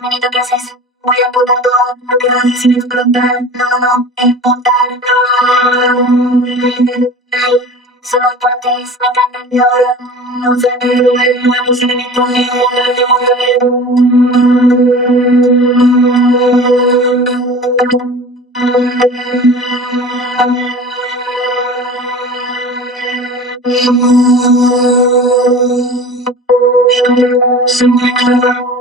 Manito, ¿qué haces? Voy a botar todo, no quiero ir sin explotar. No, no, no, explotar. No. Ay, solo por ti, me encanta el oro. No sé, el nuevo sentimiento mío, siempre claro.